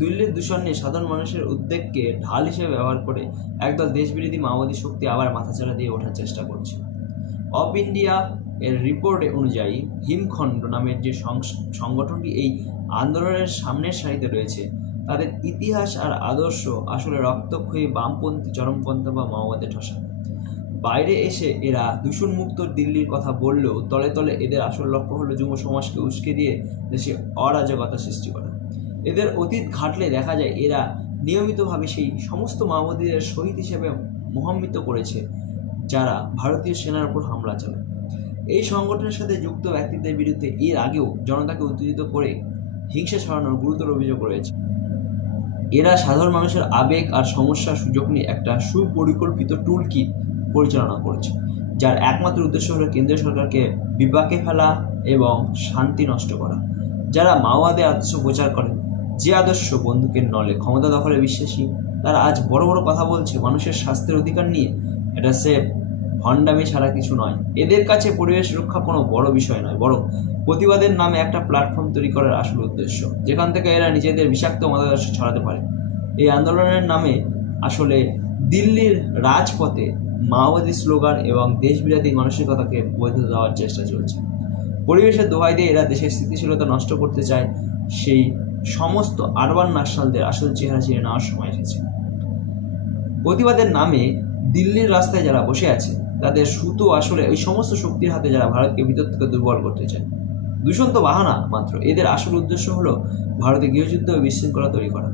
দিল্লির দূষণ নিয়ে সাধারণ মানুষের উদ্বেগকে ঢাল হিসেবে ব্যবহার করে একদল দেশবিরোধী মাওবাদী শক্তি আবার মাথাচাড়া দিয়ে ওঠার চেষ্টা করছে। অফ ইন্ডিয়া এর রিপোর্ট অনুযায়ী হিমখণ্ড নামের যে সংগঠনটি এই আন্দোলনের সামনের সারিতে রয়েছে, তাদের ইতিহাস আর আদর্শ আসলে রক্তক্ষয়ী বামপন্থী, চরমপন্থা বা মাওবাদে ঠসা। বাইরে এসে এরা দূষণমুক্ত দিল্লির কথা বললেও তলে তলে এদের আসল লক্ষ্য হলো যুব সমাজকে উস্কে দিয়ে দেশে অরাজকতা সৃষ্টি করা। এদের অতীত ঘাটলে দেখা যায় এরা নিয়মিতভাবে সেই সমস্ত মাওবাদীদের শহীদ হিসেবে মহিমান্বিত করেছে যারা ভারতীয় সেনার উপর হামলা চালায়। এই সংগঠনের সাথে যুক্ত ব্যক্তিদের বিরুদ্ধে এর আগেও জনতাকে উত্তেজিত করে হিংসা ছড়ানোর গুরুতর অভিযোগ রয়েছে। এরা সাধারণ মানুষের আবেগ আর সমস্যার সুযোগ নিয়ে একটা সুপরিকল্পিত টুল কিট পরিচালনা করেছে, যার একমাত্র উদ্দেশ্য হলো কেন্দ্রীয় সরকারকে বিপাকে ফেলা এবং শান্তি নষ্ট করা। যারা মাওবাদী আদর্শ প্রচার করেন, যে আদর্শ বন্দুকের নলে ক্ষমতা দখলে বিশ্বাসী, তারা আজ বড় বড় কথা বলছে মানুষের স্বাস্থ্যের অধিকার নিয়ে। এটা সেফ ভণ্ডামি ছাড়া কিছু নয়। এদের কাছে পরিবেশ রক্ষা কোনো বড় বিষয় নয়, বরং প্রতিবাদের নামে একটা প্ল্যাটফর্ম তৈরি করার আসল উদ্দেশ্য, যেখান থেকে এরা নিজেদের বিষাক্ত মতাদর্শ ছড়াতে পারে। এই আন্দোলনের নামে আসলে দিল্লির রাজপথে মাওবাদী স্লোগান এবং দেশবিরোধী মানসিকতাকে বৈধতা দেওয়ার চেষ্টা চলছে। পরিবেশের দোহাই দিয়ে এরা দেশের স্থিতিশীলতা নষ্ট করতে চায়। সেই সমস্ত আরবান ন্যাশনালদের আসল চেহারা চিনে নেওয়ার সময় এসেছে। প্রতিবাদের নামে দিল্লির রাস্তায় যারা বসে আছে, তাদের সুতো আসলে ওই সমস্ত শক্তির হাতে যারা ভারতকে ভিতর থেকে দুর্বল করতে চায়। দূষণ তো বাহানা মাত্র, এদের আসল উদ্দেশ্য হলো ভারতে গৃহযুদ্ধ ও বিশৃঙ্খলা তৈরি করা।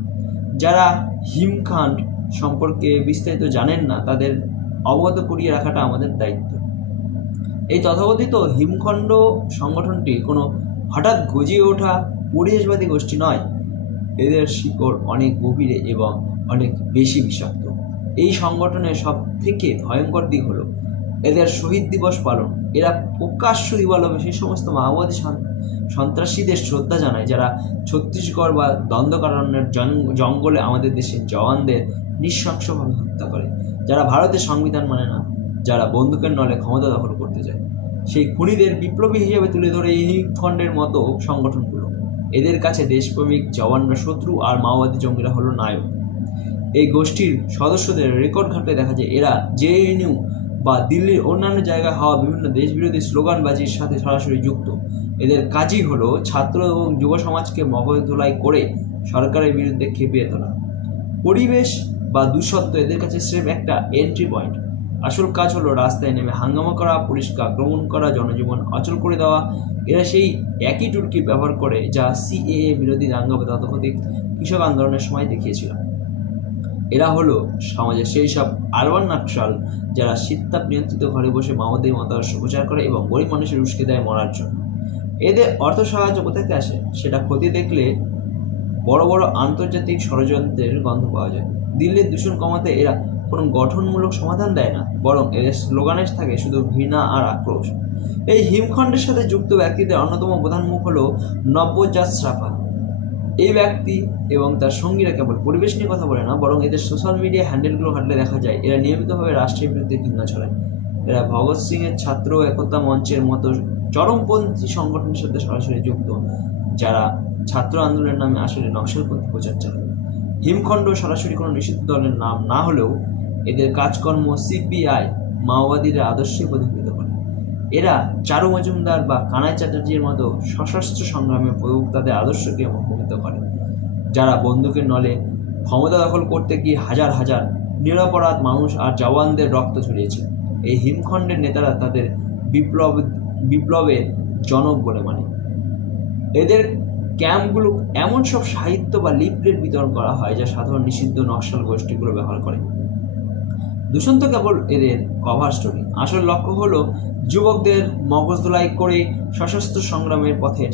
যারা হিমখণ্ড সম্পর্কে বিস্তারিত জানেন না, তাদের অবগত করিয়ে রাখাটা আমাদের দায়িত্ব। এই তথাকথিত হিমখণ্ড সংগঠনটি কোনো হঠাৎ গজিয়ে ওঠা পরিবেশবাদী গোষ্ঠী নয়। এদের শিকড় অনেক গভীরে এবং অনেক বেশি বিষাক্ত। এই সংগঠনের সব থেকে ভয়ঙ্কর দিক হলো এদের শহীদ দিবস পালন। এরা প্রকাশ্য দিবালোকে সেই সমস্ত মাওবাদী সন্ত্রাসীদের শ্রদ্ধা জানায় যারা ছত্তিশগড় বা দ্বন্দ্বকারণ্যের জঙ্গলে আমাদের দেশের জওয়ানদের নৃশংসভাবে হত্যা করে, যারা ভারতের সংবিধান মানে না, যারা বন্দুকের নলে ক্ষমতা দখল করতে যায়। সেই খুনিদের বিপ্লবী হিসেবে তুলে ধরে এই হিমখণ্ডের মতো সংগঠনগুলো। এদের কাছে দেশপ্রেমিক জওয়ানরা শত্রু আর মাওবাদী জঙ্গিরা হলো নায়ক। এই গোষ্ঠীর সদস্যদের রেকর্ড ঘাটলে দেখা যায় এরা জেএনইউ বা দিল্লির অন্যান্য জায়গায় হওয়া বিভিন্ন দেশবিরোধী স্লোগানবাজির সাথে সরাসরি যুক্ত। এদের কাজই হলো ছাত্র এবং যুব সমাজকে মগজধোলাই করে সরকারের বিরুদ্ধে খেপিয়ে তোলা। পরিবেশ বা দূষত্ব এদের কাছে স্রেফ একটা এন্ট্রি পয়েন্ট। আসল কাজ হলো রাস্তায় নেমে হাঙ্গামা করা, পুলিশকে আক্রমণ করা, জনজীবন অচল করে দেওয়া। এরা সেই একই টুলকি ব্যবহার করে যা সিএএ বিরোধী দাঙ্গা বা তথাকথিত কৃষক আন্দোলনের সময় দেখিয়েছিল। এরা হলো সমাজের সেই সব আরবান নকশাল যারা শীততাপ নিয়ন্ত্রিত ঘরে বসে মাওবাদী মতাদর্শ প্রচার করে এবং গরিব মানুষের উস্কে দেয় মরার জন্য। এদের অর্থ সাহায্য কোথা থেকে আসে সেটা খতিয়ে দেখলে বড় বড় আন্তর্জাতিক ষড়যন্ত্রের গন্ধ পাওয়া যায়। দিল্লির দূষণ কমাতে এরা কোনো গঠনমূলক সমাধান দেয় না, বরং এদের স্লোগানের থাকে শুধু ঘৃণা আর আক্রোশ। এই হিমখণ্ডের সাথে যুক্ত ব্যক্তিদের অন্যতম প্রধান মুখ হলো নব্যজাত শ্রাফা। এই ব্যক্তি এবং তার সঙ্গীরা কেবল পরিবেশ নিয়ে কথা বলে না, বরং এদের সোশ্যাল মিডিয়া হ্যান্ডেলগুলো ঘাটলে দেখা যায় এরা নিয়মিতভাবে রাষ্ট্রের বিরুদ্ধে ঘৃণা ছড়ায়। এরা ভগৎ সিংয়ের ছাত্র একতা মঞ্চের মতো চরমপন্থী সংগঠনের সাথে সরাসরি যুক্ত, যারা ছাত্র আন্দোলনের নামে আসলে নকশালপন্থী প্রচার চালায়। হিমখণ্ড সরাসরি কোনো নিষিদ্ধ দলের নাম না হলেও এদের কাজকর্ম সিপিআই মাওবাদীদের আদর্শে প্রতিফলিত করে। এরা চারু মজুমদার বা কানাই চ্যাটার্জির মতো সশস্ত্র সংগ্রামে প্রবক্তাদের আদর্শকে মোহিত করে, যারা বন্দুকের নলে ক্ষমতা দখল করতে গিয়ে হাজার হাজার নিরপরাধ মানুষ আর জওয়ানদের রক্ত ঝরিয়েছে। এই হিমখণ্ডের নেতারা তাদের বিপ্লবের জনক বলে মানে। এদের ক্যাম্পগুলো এমন সব সাহিত্য বা লিফলেট বিতরণ করা হয় যা সাধারণ নিষিদ্ধ নকশাল গোষ্ঠীগুলো ব্যবহার করে। দূষণ তো কেবল এদের কভার স্টোরি। আসল লক্ষ্য হলো যুবকদের মগজধোলাই করে সশস্ত্র সংগ্রামের পথে